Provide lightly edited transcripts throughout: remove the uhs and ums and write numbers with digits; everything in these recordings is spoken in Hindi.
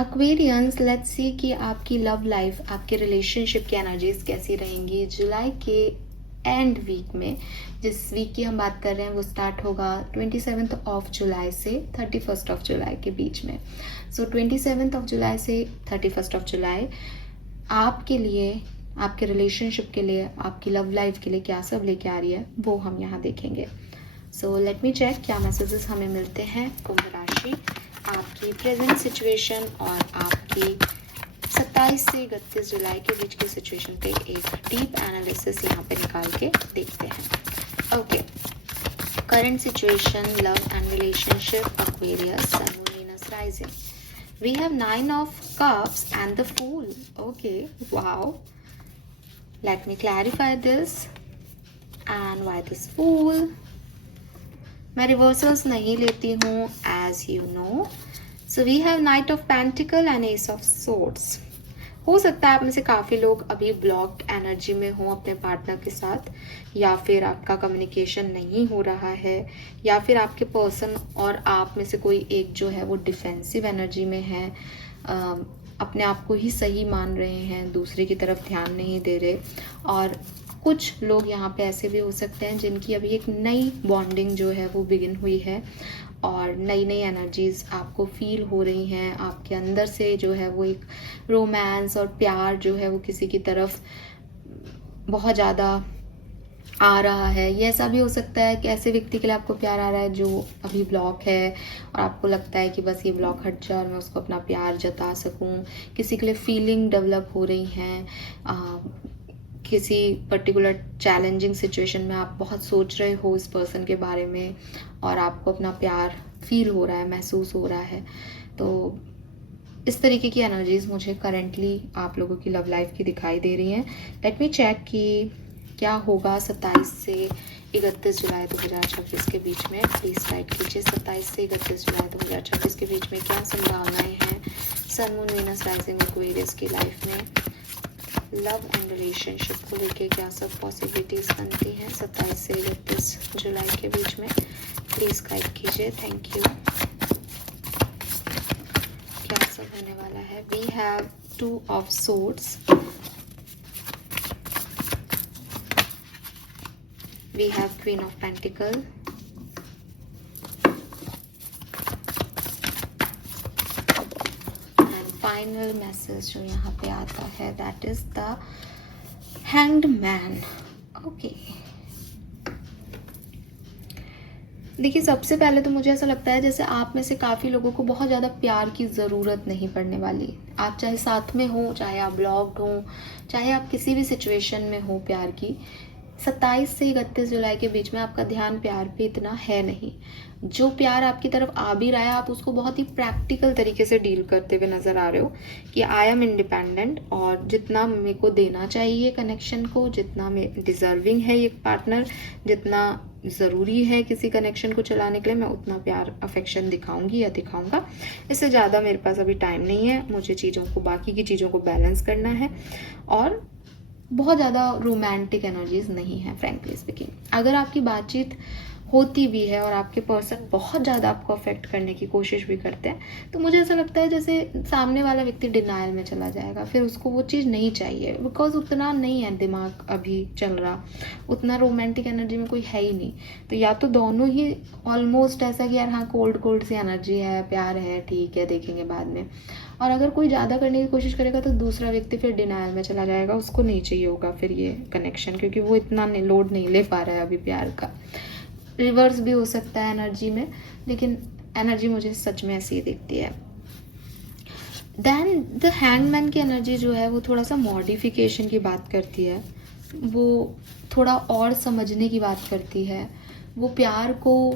एक्वेरियंस, लेट्स सी कि आपकी लव लाइफ, आपके रिलेशनशिप की एनर्जीज कैसी रहेंगी जुलाई के एंड वीक में। जिस वीक की हम बात कर रहे हैं वो स्टार्ट होगा 27 ऑफ जुलाई से 31 ऑफ जुलाई के बीच में। सो 27 ऑफ जुलाई से 31 ऑफ जुलाई आपके लिए, आपके रिलेशनशिप के लिए, आपकी लव लाइफ के लिए क्या सब लेके आ रही है वो हम यहाँ देखेंगे। सो लेट मी चेक क्या मैसेजेस हमें मिलते हैं कुंभ राशि, आपकी प्रेजेंट सिचुएशन और आपकी 27 से 31 जुलाई के बीच की सिचुएशन पे एक डीप एनालिसिस यहाँ पे निकाल के देखते हैं। Okay, current situation, love and relationship, Aquarius, sun, moon, Venus, rising. We have 9 of cups and the fool. Okay, wow. Let me clarify this. And why this fool? मैं रिवर्सल्स नहीं लेती हूँ as you know. So we have Knight of Pentacle and Ace of Swords. हो सकता है आप में से काफ़ी लोग अभी ब्लॉक्ड एनर्जी में हो अपने पार्टनर के साथ, या फिर आपका कम्युनिकेशन नहीं हो रहा है, या फिर आपके पर्सन और आप में से कोई एक जो है वो डिफेंसिव एनर्जी में है, अपने आप को ही सही मान रहे हैं, दूसरे की तरफ ध्यान नहीं दे रहे। और कुछ लोग यहाँ पे ऐसे भी हो सकते हैं जिनकी अभी एक नई बॉन्डिंग जो है वो बिगिन हुई है और नई नई एनर्जीज आपको फील हो रही हैं, आपके अंदर से जो है वो एक रोमांस और प्यार जो है वो किसी की तरफ बहुत ज़्यादा आ रहा है। ये ऐसा भी हो सकता है कि ऐसे व्यक्ति के लिए आपको प्यार आ रहा है जो अभी ब्लॉक है और आपको लगता है कि बस ये ब्लॉक हट जाए और मैं उसको अपना प्यार जता सकूं। किसी के लिए फीलिंग डेवलप हो रही हैं, किसी पर्टिकुलर चैलेंजिंग सिचुएशन में आप बहुत सोच रहे हो इस पर्सन के बारे में और आपको अपना प्यार फील हो रहा है, महसूस हो रहा है। तो इस तरीके की एनर्जीज मुझे करेंटली आप लोगों की लव लाइफ की दिखाई दे रही हैं। लेट मी चेक कि क्या होगा 27 से 31 जुलाई 2026 के बीच में। प्लीज़ राइट कीजिए 27 से 31 जुलाई 2026 के बीच में क्या संभावनाएं हैं सन, मून, वीनस, राइजिंग, एक्वेरियस की लाइफ में। लव एंड रिलेशनशिप को लेके क्या सब पॉसिबिलिटीज बनती हैं 27 से 31 जुलाई के बीच में। प्लीज़ गाइड कीजिए, थैंक यू। क्या सब होने वाला है। We have 2 of Swords, we have Queen of Pentacle, and final message जो यहाँ पे आता है that is the Hanged Man. Okay. देखिए, सबसे पहले तो मुझे ऐसा लगता है जैसे आप में से काफ़ी लोगों को बहुत ज़्यादा प्यार की ज़रूरत नहीं पड़ने वाली। आप चाहे साथ में हो, चाहे आप ब्लॉक्ड हो, चाहे आप किसी भी सिचुएशन में हो प्यार की, 27 से 31 जुलाई के बीच में आपका ध्यान प्यार पे इतना है नहीं। जो प्यार आपकी तरफ आ भी रहा है आप उसको बहुत ही प्रैक्टिकल तरीके से डील करते हुए नज़र आ रहे हो कि आई एम इंडिपेंडेंट और जितना मेरे को देना चाहिए कनेक्शन को, जितना मैं डिज़र्विंग है ये पार्टनर, जितना ज़रूरी है किसी कनेक्शन को चलाने के लिए, मैं उतना प्यार अफेक्शन दिखाऊंगी या दिखाऊंगा। इससे ज़्यादा मेरे पास अभी टाइम नहीं है, मुझे चीज़ों को, बाकी की चीज़ों को बैलेंस करना है। और बहुत ज़्यादा रोमांटिक एनर्जीज नहीं है फ्रैंकली स्पीकिंग। अगर आपकी बातचीत होती भी है और आपके पर्सन बहुत ज़्यादा आपको अफेक्ट करने की कोशिश भी करते हैं तो मुझे ऐसा लगता है जैसे सामने वाला व्यक्ति डिनायल में चला जाएगा, फिर उसको वो चीज़ नहीं चाहिए बिकॉज उतना नहीं है दिमाग अभी चल रहा, उतना रोमांटिक एनर्जी में कोई है ही नहीं। तो या तो दोनों ही ऑलमोस्ट ऐसा कि यार हाँ कोल्ड कोल्ड सी एनर्जी है, प्यार है, ठीक है देखेंगे बाद में। और अगर कोई ज़्यादा करने की कोशिश करेगा तो दूसरा व्यक्ति फिर डिनायल में चला जाएगा, उसको नहीं चाहिए होगा फिर ये कनेक्शन, क्योंकि वो इतना लोड नहीं ले पा रहा है अभी प्यार का। रिवर्स भी हो सकता है एनर्जी में, लेकिन एनर्जी मुझे सच में ऐसी ही दिखती है। देन द हैंगमैन की एनर्जी जो है वो थोड़ा सा मॉडिफिकेशन की बात करती है, वो थोड़ा और समझने की बात करती है, वो प्यार को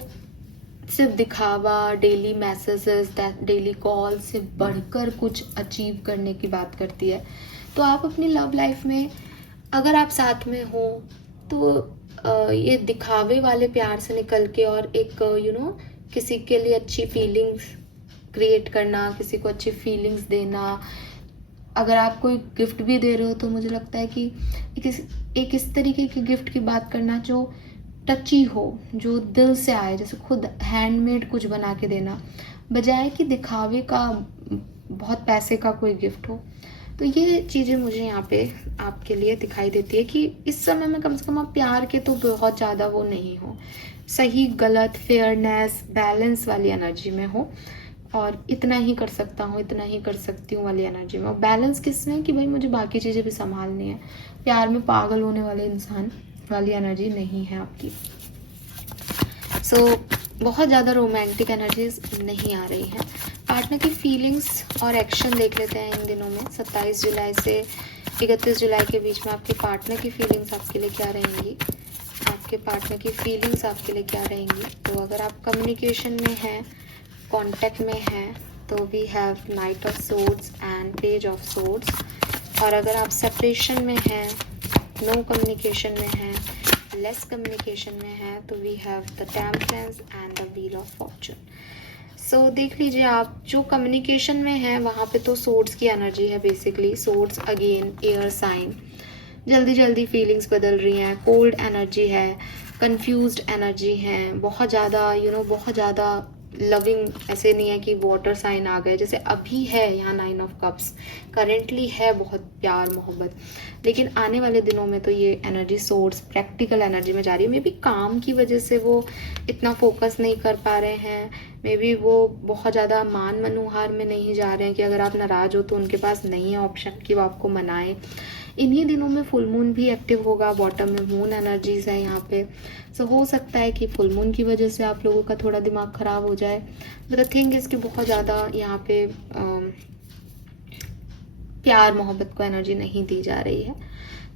सिर्फ दिखावा, डेली मैसेजेस, डेली कॉल से बढ़कर कुछ अचीव करने की बात करती है। तो आप अपनी लव लाइफ में अगर आप साथ में हो तो ये दिखावे वाले प्यार से निकल के और एक किसी के लिए अच्छी फीलिंग्स क्रिएट करना, किसी को अच्छी फीलिंग्स देना। अगर आप कोई गिफ्ट भी दे रहे हो तो मुझे लगता है कि एक इस तरीके की गिफ्ट की बात करना जो टची हो, जो दिल से आए, जैसे खुद हैंडमेड कुछ बना के देना, बजाय कि दिखावे का बहुत पैसे का कोई गिफ्ट हो। तो ये चीज़ें मुझे यहाँ पे आपके लिए दिखाई देती है कि इस समय में कम से कम आप प्यार के तो बहुत ज़्यादा वो नहीं हो, सही गलत फेयरनेस बैलेंस वाली एनर्जी में हो, और इतना ही कर सकता हूँ इतना ही कर सकती हूँ वाली एनर्जी में। और बैलेंस किसमें कि भाई मुझे बाकी चीज़ें भी संभालनी है, प्यार में पागल होने वाले इंसान वाली एनर्जी नहीं है आपकी। सो बहुत ज़्यादा रोमांटिक एनर्जीज नहीं आ रही हैं। पार्टनर की फीलिंग्स और एक्शन देख लेते हैं इन दिनों में। 27 जुलाई से 31 जुलाई के बीच में आपके पार्टनर की फीलिंग्स आपके लिए क्या रहेंगी, आपके पार्टनर की फीलिंग्स आपके लिए क्या रहेंगी। तो अगर आप कम्युनिकेशन में हैं, कांटेक्ट में हैं, तो we have knight of swords and page of swords. और अगर आप सेपरेशन में हैं, नो कम्युनिकेशन में हैं, लेस कम्युनिकेशन में है, तो we have the temperance and the wheel of fortune. So देख लीजिए, आप जो कम्युनिकेशन में है वहाँ पे तो सोर्ड्स की एनर्जी है बेसिकली। सोर्ड्स अगेन एयर साइन, जल्दी जल्दी फीलिंग्स बदल रही हैं, कोल्ड एनर्जी है, कंफ्यूज्ड एनर्जी है, बहुत ज़्यादा बहुत ज़्यादा लविंग। ऐसे नहीं है कि वाटर साइन आ गए, जैसे अभी है यहाँ 9 ऑफ कप्स, करेंटली है बहुत प्यार मोहब्बत, लेकिन आने वाले दिनों में तो ये एनर्जी सोर्स प्रैक्टिकल एनर्जी में जा रही है। मे बी काम की वजह से वो इतना फोकस नहीं कर पा रहे हैं, मे बी वो बहुत ज़्यादा मान मनुहार में नहीं जा रहे हैं कि अगर आप नाराज़ हो तो उनके पास नहीं है ऑप्शन कि वो आपको मनाए। इन्हीं दिनों में फुल मून भी एक्टिव होगा, बॉटम में मून एनर्जीज है यहाँ पे। सो हो सकता है कि फुल मून की वजह से आप लोगों का थोड़ा दिमाग ख़राब हो जाए। बट द थिंग इसकी बहुत ज़्यादा यहाँ पे प्यार मोहब्बत को एनर्जी नहीं दी जा रही है,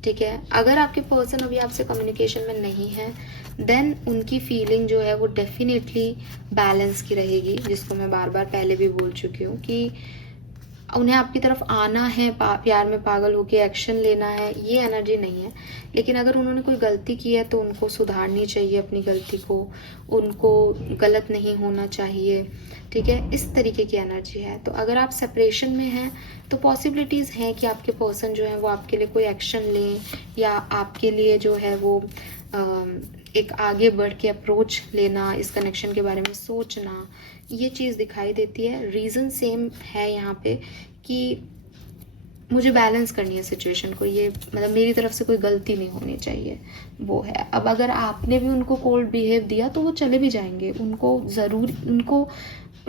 ठीक है। अगर आपके पर्सन अभी आपसे कम्युनिकेशन में नहीं है, देन उनकी फीलिंग जो है वो डेफिनेटली बैलेंस की रहेगी, जिसको मैं बार बार पहले भी बोल चुकी हूँ कि उन्हें आपकी तरफ आना है, प्यार में पागल होके एक्शन लेना है, ये एनर्जी नहीं है। लेकिन अगर उन्होंने कोई गलती की है तो उनको सुधारनी चाहिए अपनी गलती को, उनको गलत नहीं होना चाहिए, ठीक है, इस तरीके की एनर्जी है। तो अगर आप सेपरेशन में हैं तो पॉसिबिलिटीज़ हैं कि आपके पर्सन जो है वो आपके लिए कोई एक्शन लें, या आपके लिए जो है वो एक आगे बढ़ के अप्रोच लेना, इस कनेक्शन के बारे में सोचना, ये चीज़ दिखाई देती है। रीज़न सेम है यहाँ पे कि मुझे बैलेंस करनी है सिचुएशन को, ये मतलब मेरी तरफ से कोई गलती नहीं होनी चाहिए, वो है। अब अगर आपने भी उनको कोल्ड बिहेव दिया तो वो चले भी जाएंगे, उनको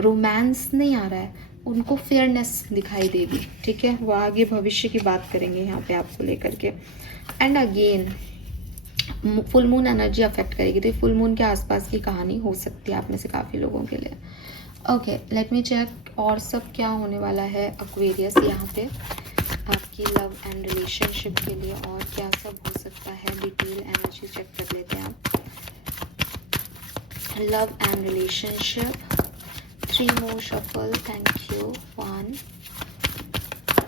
रोमांस नहीं आ रहा है, उनको फेयरनेस दिखाई देगी, ठीक है। वो आगे भविष्य की बात करेंगे यहाँ पे आपको लेकर के। And again full moon energy affect करेगी, तो फुल मून के आसपास की कहानी हो सकती है आप में से काफ़ी लोगों के लिए। ओके, लेट मी चेक और सब क्या होने वाला है एक्वेरियस यहाँ पे आपकी लव एंड रिलेशनशिप के लिए, और क्या सब हो सकता है। डिटेल एनर्जी चेक कर लेते हैं आप। Love and relationship, 3 more shuffle, thank you। 1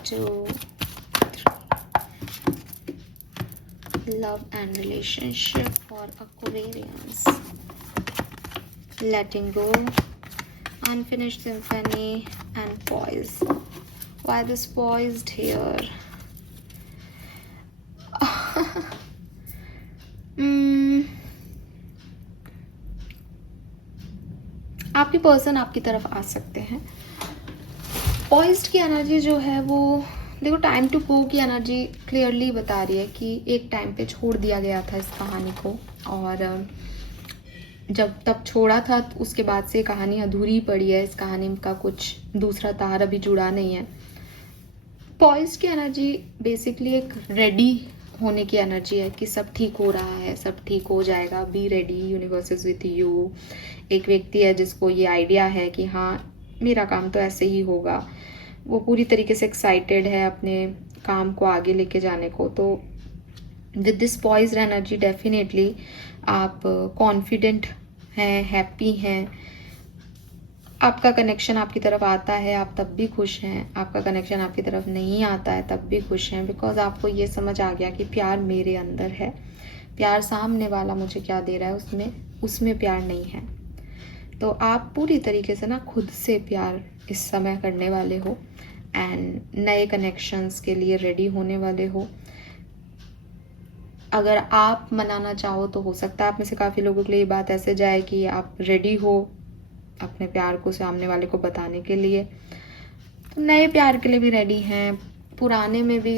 2 love and relationship for Aquarians. Letting go, unfinished symphony, and poise. Why this poised here? आपके पर्सन आपकी तरफ आ सकते हैं। पॉइज्ड की एनर्जी जो है वो देखो, टाइम टू गो की एनर्जी क्लियरली बता रही है कि एक टाइम पे छोड़ दिया गया था इस कहानी को, और जब तब छोड़ा था तो उसके बाद से कहानी अधूरी पड़ी है, इस कहानी का कुछ दूसरा तार अभी जुड़ा नहीं है। पॉइज्ड की एनर्जी बेसिकली एक रेडी होने की एनर्जी है कि सब ठीक हो रहा है, सब ठीक हो जाएगा, be ready, universe is with you. एक व्यक्ति है जिसको ये आइडिया है कि हाँ मेरा काम तो ऐसे ही होगा, वो पूरी तरीके से एक्साइटेड है अपने काम को आगे लेके जाने को। तो with this poised energy definitely आप कॉन्फिडेंट हैं, हैप्पी हैं, आपका कनेक्शन आपकी तरफ आता है आप तब भी खुश हैं, आपका कनेक्शन आपकी तरफ नहीं आता है तब भी खुश हैं, बिकॉज आपको ये समझ आ गया कि प्यार मेरे अंदर है, प्यार सामने वाला मुझे क्या दे रहा है उसमें प्यार नहीं है। तो आप पूरी तरीके से ना खुद से प्यार इस समय करने वाले हो, एंड नए कनेक्शंस के लिए रेडी होने वाले हो। अगर आप मनाना चाहो तो हो सकता है आप में से काफ़ी लोगों के लिए ये बात ऐसे जाए कि आप रेडी हो अपने प्यार को सामने वाले को बताने के लिए। तो नए प्यार के लिए भी रेडी हैं, पुराने में भी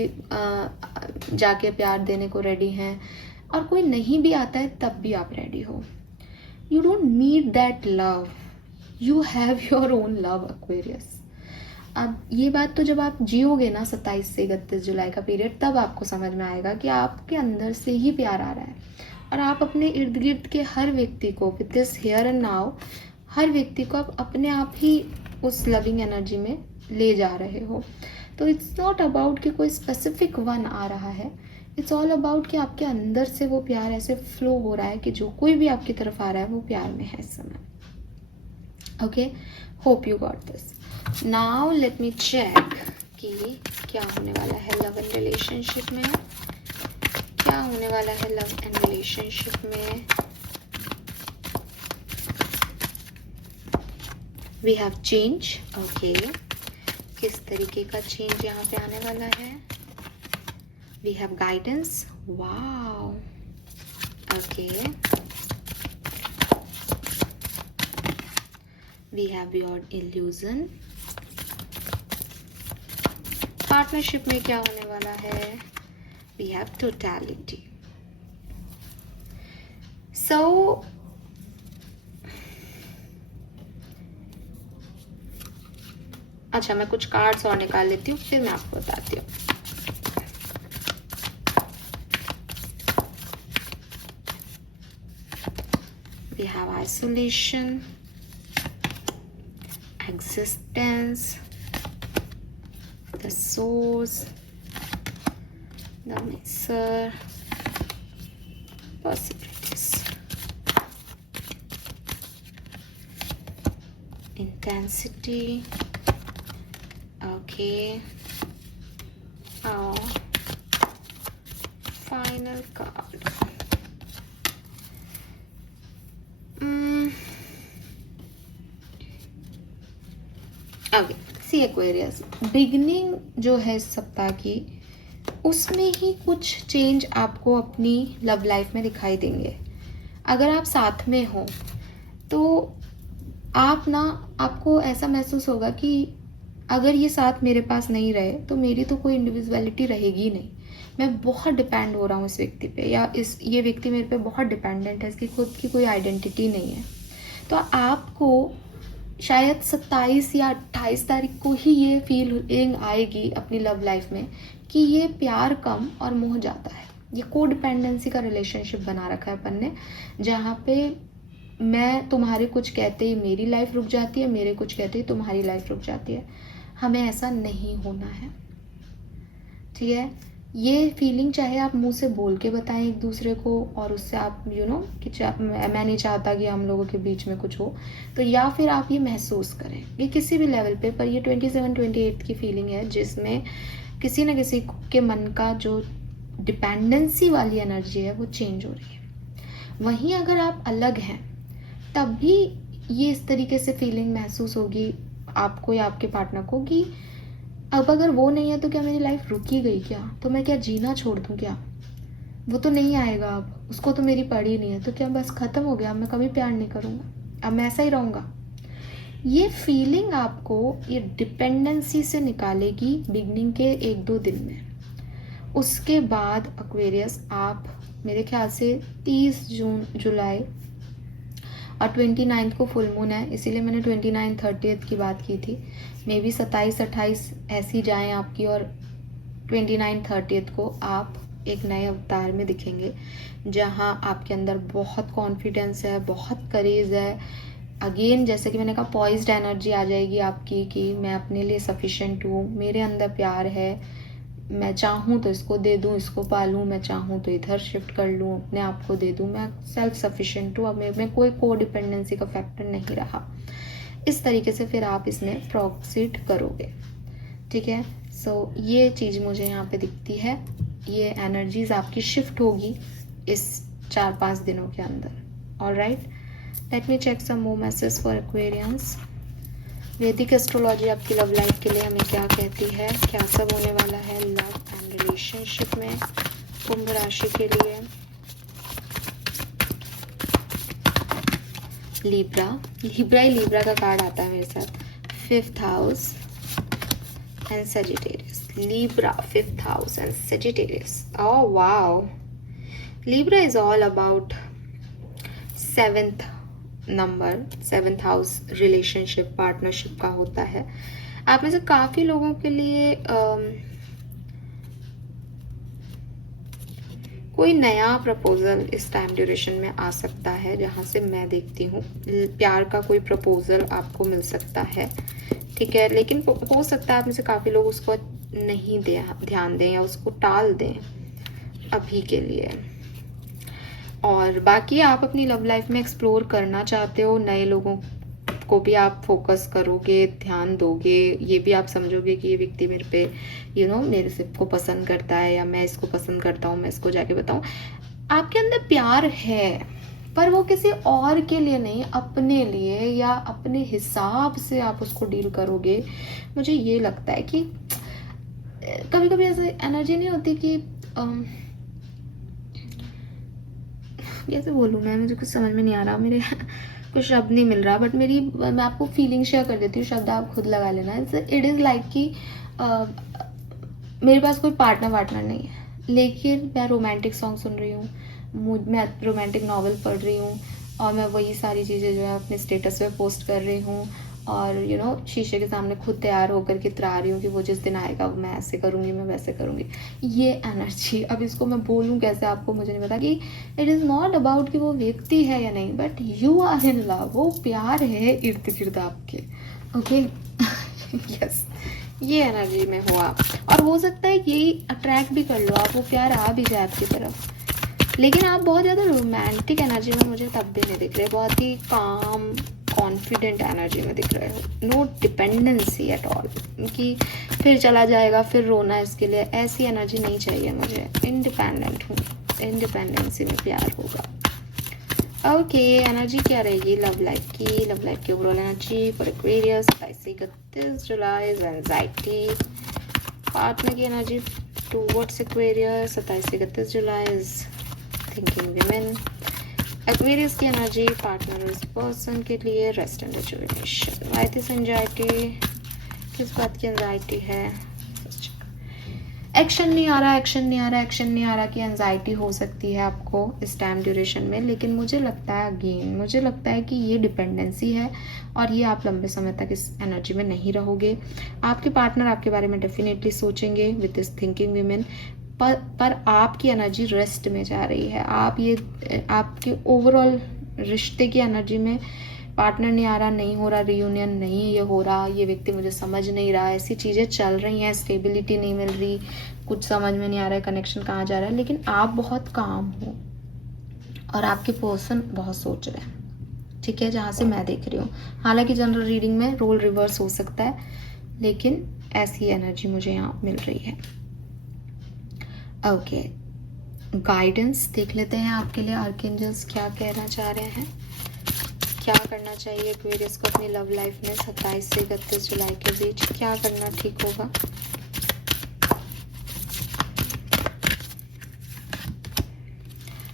जाके प्यार देने को रेडी हैं, और कोई नहीं भी आता है तब भी आप रेडी हो. You don't need that love, you have your own love Aquarius. अब ये बात तो जब आप जियोगे ना 27 से 31 जुलाई का पीरियड, तब आपको समझ में आएगा कि आपके अंदर से ही प्यार आ रहा है, और आप अपने इर्द गिर्द के हर व्यक्ति को with this here and now, हर व्यक्ति को आप अपने आप ही उस लविंग एनर्जी में ले जा रहे हो. तो इट्स नॉट अबाउट कि कोई स्पेसिफिक वन आ रहा है, इट्स ऑल अबाउट कि आपके अंदर से वो प्यार ऐसे फ्लो हो रहा है कि जो कोई भी आपकी तरफ आ रहा है वो प्यार में है इस समय. Okay, hope you got this. Now let me check कि क्या होने वाला है लव एंड रिलेशनशिप में, क्या होने वाला है लव एंड रिलेशनशिप में. We have change. ओके, किस तरीके का चेंज यहाँ पे आने वाला है. We have guidance. Wow. Okay, we have your illusion. Partnership में क्या होने वाला है. We have totality. सो अच्छा, मैं कुछ कार्ड्स और निकाल लेती हूँ, फिर मैं आपको बताती हूँ. We have isolation, existence, the source, the mixer, possibilities, intensity. Okay, our final card. Okay, see Aquarius, beginning जो है इस सप्ताह की, उसमें ही कुछ चेंज आपको अपनी लव लाइफ में दिखाई देंगे. अगर आप साथ में हो तो आपको ऐसा महसूस होगा कि अगर ये साथ मेरे पास नहीं रहे तो मेरी तो कोई इंडिविजुअलिटी रहेगी नहीं. मैं बहुत डिपेंड हो रहा हूँ इस व्यक्ति पे, या ये व्यक्ति मेरे पे बहुत डिपेंडेंट है, इसकी खुद की कोई आइडेंटिटी नहीं है. तो आपको शायद 27 या 28 तारीख को ही ये फीलिंग आएगी अपनी लव लाइफ में कि ये प्यार कम और मोह ज़्यादा है. ये को डिपेंडेंसी का रिलेशनशिप बना रखा है अपन ने, जहाँ पे मैं तुम्हारे कुछ कहते ही मेरी लाइफ रुक जाती है, मेरे कुछ कहते ही तुम्हारी लाइफ रुक जाती है. हमें ऐसा नहीं होना है, ठीक है. ये फीलिंग चाहे आप मुंह से बोल के बताएं एक दूसरे को, और उससे आप कि मैं नहीं चाहता कि हम लोगों के बीच में कुछ हो, तो या फिर आप ये महसूस करें, ये किसी भी लेवल पे. पर ये 27-28 की फीलिंग है जिसमें किसी न किसी के मन का जो डिपेंडेंसी वाली एनर्जी है वो चेंज हो रही है. वहीं अगर आप अलग हैं तब भी ये इस तरीके से फीलिंग महसूस होगी आपको या आपके पार्टनर को कि अब अगर वो नहीं है तो क्या मेरी लाइफ रुकी गई क्या, तो मैं क्या जीना छोड़ दूं क्या, वो तो नहीं आएगा अब, उसको तो मेरी पड़ी नहीं है, तो क्या बस खत्म हो गया, मैं कभी प्यार नहीं करूँगा, अब मैं ऐसा ही रहूँगा. ये फीलिंग आपको ये डिपेंडेंसी से निकालेगी बिगनिंग के 1-2 दिन में. उसके बाद एक्वेरियस आप मेरे ख्याल से 30 जुलाई और 29 को फुल मून है, इसीलिए मैंने 29-30 की बात की थी. मे बी 27-28 ऐसी जाएं आपकी, और 29-30 को आप एक नए अवतार में दिखेंगे जहां आपके अंदर बहुत कॉन्फिडेंस है, बहुत करेज है. अगेन जैसे कि मैंने कहा, पॉइज्ड एनर्जी आ जाएगी आपकी कि मैं अपने लिए सफिशिएंट हूँ, मेरे अंदर प्यार है, मैं चाहूँ तो इसको दे दूँ, इसको पालूँ, मैं चाहूँ तो इधर शिफ्ट कर लूँ, अपने आप को दे दूँ, मैं सेल्फ सफिशिएंट हूँ, अब मैं कोई को डिपेंडेंसी का फैक्टर नहीं रहा. इस तरीके से फिर आप इसमें प्रोसीड करोगे, ठीक है. सो ये चीज़ मुझे यहाँ पे दिखती है, ये एनर्जीज आपकी शिफ्ट होगी इस 4-5 दिनों के अंदर. Alright, let me check some more message for Aquarians. Vedic astrology आपकी लव लाइफ के लिए हमें क्या कहती है, क्या सब होने वाला है लव एंड रिलेशनशिप में कुंभ राशि के लिए. लिब्रा का कार्ड आता है मेरे साथ. 5th house, and Sagittarius. Libra, 5th house and Sagittarius. Oh wow. Libra is all about 7th number, 7th house relationship, partnership का होता है. आप में से काफ़ी लोगों के लिए कोई नया प्रपोजल इस टाइम ड्यूरेशन में आ सकता है. जहाँ से मैं देखती हूँ प्यार का कोई प्रपोजल आपको मिल सकता है, ठीक है. लेकिन हो सकता है आप में से काफ़ी लोग उसको नहीं ध्यान दें या उसको टाल दें अभी के लिए. और बाकी आप अपनी लव लाइफ में एक्सप्लोर करना चाहते हो, नए लोगों को भी आप फोकस करोगे, ध्यान दोगे. ये भी आप समझोगे कि ये व्यक्ति मेरे पे मेरे से को पसंद करता है या मैं इसको पसंद करता हूँ, मैं इसको जाके बताऊँ. आपके अंदर प्यार है पर वो किसी और के लिए नहीं, अपने लिए या अपने हिसाब से आप उसको डील करोगे. मुझे ये लगता है कि कभी कभी ऐसे एनर्जी नहीं होती कि कैसे बोलूँ मुझे कुछ समझ में नहीं आ रहा, मेरे कुछ शब्द नहीं मिल रहा. बट मैं आपको फीलिंग शेयर कर देती हूँ, शब्द आप खुद लगा लेना. इट इज़ लाइक कि मेरे पास कोई पार्टनर नहीं है, लेकिन मैं रोमांटिक सॉन्ग सुन रही हूँ, मैं रोमांटिक नॉवल पढ़ रही हूँ और मैं वही सारी चीज़ें जो है अपने स्टेटस पे पोस्ट कर रही हूँ. और शीशे के सामने खुद तैयार होकर के इतरा रही हूँ कि वो जिस दिन आएगा मैं ऐसे करूँगी, मैं वैसे करूँगी. ये एनर्जी, अब इसको मैं बोलूँ कैसे आपको मुझे नहीं पता. कि इट इज़ नॉट अबाउट कि वो व्यक्ति है या नहीं, but you are in love. वो प्यार है इर्द गिर्द आपके. ओके यस, ये एनर्जी में हो आप. और हो सकता है यही अट्रैक्ट भी कर लो आप, वो प्यार आ भी जाए आपकी तरफ. लेकिन आप बहुत ज़्यादा रोमांटिक एनर्जी में मुझे तब भी नहीं दिख रहे. बहुत ही काम कॉन्फिडेंट एनर्जी में दिख रहे हो. नो डिपेंडेंसी एट ऑल कि फिर चला जाएगा, फिर रोना इसके लिए. ऐसी एनर्जी नहीं चाहिए मुझे. इंडिपेंडेंट हूँ, इंडिपेंडेंसी में प्यार होगा. ओके, एनर्जी क्या रहेगी लव लाइफ की? लव लाइफ की overall energy for Aquarius 27-31 July. Anxiety. Partner की energy towards Aquarius 27-31 July is thinking women. Aquarius की एनर्जी पार्टनर इस पर्सन के लिए rest and rejuvenation. Why this anxiety? किस बात की एंजाइटी है? एक्शन नहीं आ रहा, एक्शन नहीं आ रहा, एक्शन नहीं आ रहा की एंजाइटी हो सकती है आपको इस टाइम ड्यूरेशन में. लेकिन मुझे लगता है मुझे लगता है कि ये डिपेंडेंसी है और ये आप लंबे समय तक इस एनर्जी में नहीं रहोगे. आपके पार्टनर आपके बारे में डेफिनेटली सोचेंगे विद दिस थिंकिंग वीमेन. पर आपकी एनर्जी रेस्ट में जा रही है. आपके ओवरऑल रिश्ते की एनर्जी में पार्टनर नहीं आ रहा, नहीं हो रहा रियूनियन, नहीं ये हो रहा, ये व्यक्ति मुझे समझ नहीं रहा, ऐसी चीज़ें चल रही हैं. स्टेबिलिटी नहीं मिल रही, कुछ समझ में नहीं आ रहा है, कनेक्शन कहाँ जा रहा है. लेकिन आप बहुत काम हो और आपके पर्सन बहुत सोच रहे हैं, ठीक है, जहाँ से मैं देख रही हूँ. हालांकि जनरल रीडिंग में रोल रिवर्स हो सकता है, लेकिन ऐसी एनर्जी मुझे यहाँ मिल रही है. ओके, गाइडेंस देख लेते हैं आपके लिए. आर्कएंजल्स क्या कहना चाह रहे हैं, क्या करना चाहिए एक्वेरियस को अपनी लव लाइफ में 27 से 31 जुलाई के बीच? क्या करना ठीक होगा?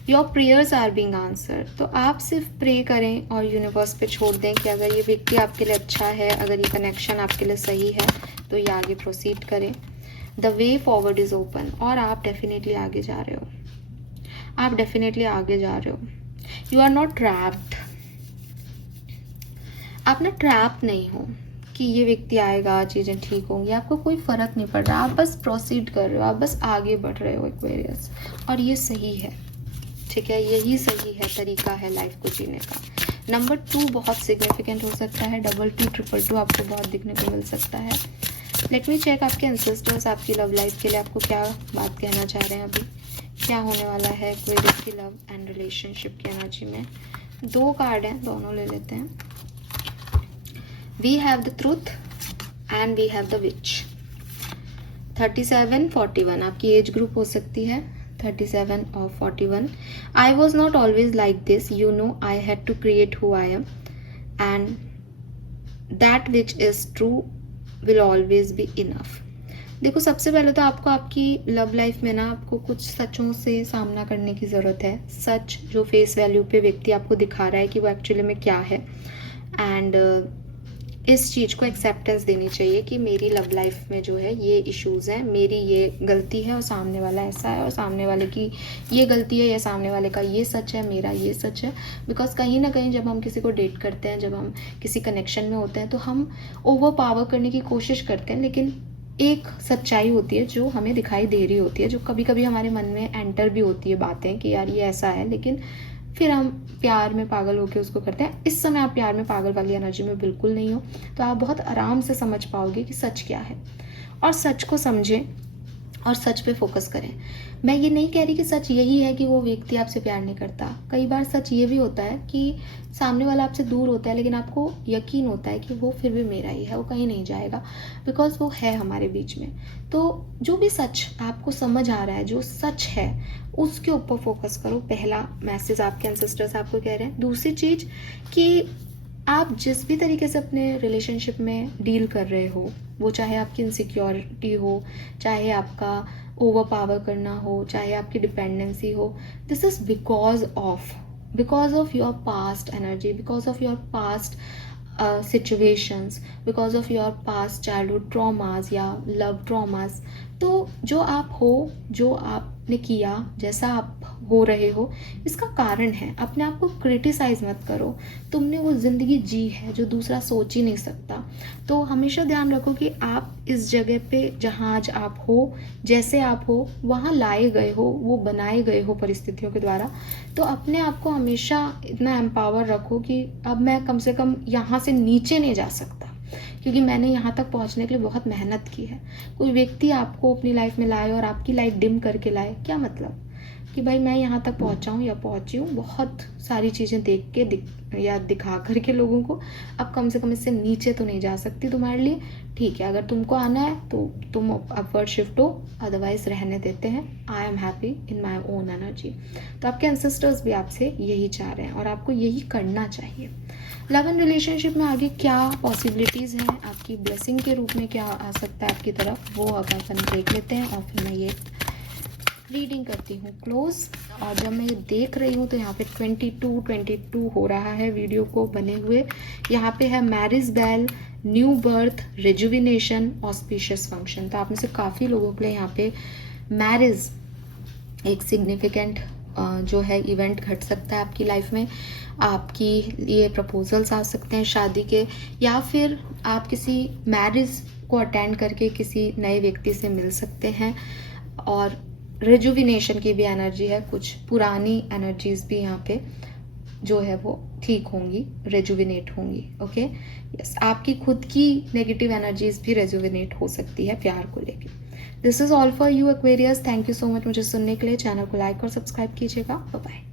Your prayers are being answered. तो आप सिर्फ प्रे करें और यूनिवर्स पे छोड़ दें कि अगर ये व्यक्ति आपके लिए अच्छा है, अगर ये कनेक्शन आपके लिए सही है, तो ये आगे प्रोसीड करें. The way forward is open. और आप डेफिनेटली आगे जा रहे हो, आप डेफिनेटली आगे जा रहे हो. You are not trapped. आप ना ट्रैप नहीं हो कि ये व्यक्ति आएगा चीज़ें ठीक होंगी. आपको कोई फ़र्क नहीं पड़ रहा, आप बस प्रोसीड कर रहे हो, आप बस आगे बढ़ रहे हो एक्वेरियस. और ये सही है, ठीक है, यही सही है, तरीका है लाइफ को जीने का. नंबर 2 बहुत सिग्निफिकेंट हो सकता है. 22 222 आपको बहुत दिखने को मिल सकता है. लेट मी चेक आपके एंसेस्टर्स आपकी लव लाइफ के लिए आपको क्या बात कहना चाह रहे हैं. अभी क्या होने वाला है एक्वेरियस की लव एंड रिलेशनशिप की एनर्जी में? 2 कार्ड हैं, दोनों ले लेते हैं. We have the truth and we have the witch. 37-41 आपकी एज ग्रुप हो सकती है. 37 और 41. I was not always like this. You know, I had to create who I am. And that which is true will always be enough. देखो, सबसे पहले तो आपको आपकी लव लाइफ में ना आपको कुछ सचों से सामना करने की ज़रूरत है. सच जो फेस वैल्यू पे व्यक्ति आपको दिखा रहा है कि वो एक्चुअली में क्या है. एंड इस चीज़ को एक्सेप्टेंस देनी चाहिए कि मेरी लव लाइफ में जो है ये इश्यूज़ हैं, मेरी ये गलती है और सामने वाला ऐसा है, और सामने वाले की ये गलती है या सामने वाले का ये सच है, मेरा ये सच है। बिकॉज कहीं ना कहीं जब हम किसी को डेट करते हैं, जब हम किसी कनेक्शन में होते हैं, तो हम ओवर पावर करने की कोशिश करते हैं, लेकिन एक सच्चाई होती है जो हमें दिखाई दे रही होती है, जो कभी कभी हमारे मन में एंटर भी होती है बातें कि यार ये ऐसा है, लेकिन फिर हम प्यार में पागल होकर उसको करते हैं। इस समय आप प्यार में पागल वाली एनर्जी में बिल्कुल नहीं हो, तो आप बहुत आराम से समझ पाओगे कि सच क्या है, और सच को समझें और सच पे फोकस करें। मैं ये नहीं कह रही कि सच यही है कि वो व्यक्ति आपसे प्यार नहीं करता। कई बार सच ये भी होता है कि सामने वाला आपसे दूर होता है, लेकिन आपको यकीन होता है कि वो फिर भी मेरा ही है, वो कहीं नहीं जाएगा, बिकॉज वो है हमारे बीच में। तो जो भी सच आपको समझ आ रहा है, जो सच है, उसके ऊपर फोकस करो। पहला मैसेज आपके एंसेस्टर्स आपको कह रहे हैं। दूसरी चीज़ कि आप जिस भी तरीके से अपने रिलेशनशिप में डील कर रहे हो, वो चाहे आपकी इनसिक्योरिटी हो, चाहे आपका ओवर पावर करना हो, चाहे आपकी डिपेंडेंसी हो, this is because of your past energy, because of your past situations, because of your past childhood traumas या लव ट्रॉमास। तो जो आप हो, जो आपने किया, जैसा आप हो रहे हो, इसका कारण है। अपने आप को क्रिटिसाइज मत करो। तुमने वो ज़िंदगी जी है जो दूसरा सोच ही नहीं सकता। तो हमेशा ध्यान रखो कि आप इस जगह पे जहाँ आज आप हो, जैसे आप हो, वहाँ लाए गए हो, वो बनाए गए हो परिस्थितियों के द्वारा। तो अपने आप को हमेशा इतना एम्पावर रखो कि अब मैं कम से कम यहाँ से नीचे नहीं जा सकता, क्योंकि मैंने यहाँ तक पहुँचने के लिए बहुत मेहनत की है। कोई व्यक्ति आपको अपनी लाइफ में लाए और आपकी लाइफ डिम करके लाए, क्या मतलब कि भाई मैं यहाँ तक पहुँचा हूँ या पहुँची हूँ बहुत सारी चीज़ें देख के या दिखा करके लोगों को, अब कम से कम इससे नीचे तो नहीं जा सकती तुम्हारे लिए। ठीक है, अगर तुमको आना है तो तुम अपवर्ड शिफ्ट हो, अदरवाइज रहने देते हैं। I am happy in my own energy. तो आपके एंसेस्टर्स भी आपसे यही चाह रहे हैं और आपको यही करना चाहिए। लव एंड रिलेशनशिप में आगे क्या पॉसिबिलिटीज़ हैं, आपकी ब्लेसिंग के रूप में क्या आ सकता है आपकी तरफ, वो अब अपन देख लेते हैं और फिर मैं ये रीडिंग करती हूँ क्लोज। और जब मैं ये देख रही हूँ तो यहाँ पे 22 हो रहा है वीडियो को बने हुए। यहाँ पे है marriage bell, new birth, rejuvenation, auspicious function. तो आप में से काफ़ी लोगों के लिए यहाँ पे मैरिज एक सिग्निफिकेंट जो है इवेंट घट सकता है आपकी लाइफ में। आपकी लिए प्रपोजल्स आ सकते हैं शादी के, या फिर आप किसी मैरिज को अटेंड करके किसी नए व्यक्ति से मिल सकते हैं। और रिजुविनेशन की भी एनर्जी है, कुछ पुरानी एनर्जीज भी यहाँ पे जो है वो ठीक होंगी, रेजुविनेट होंगी। ओके यस, आपकी खुद की नेगेटिव एनर्जीज भी रेजुविनेट हो सकती है प्यार को लेके। This is all for you Aquarius. Thank you so much मुझे सुनने के लिए। चैनल को लाइक और सब्सक्राइब कीजिएगा। Bye bye.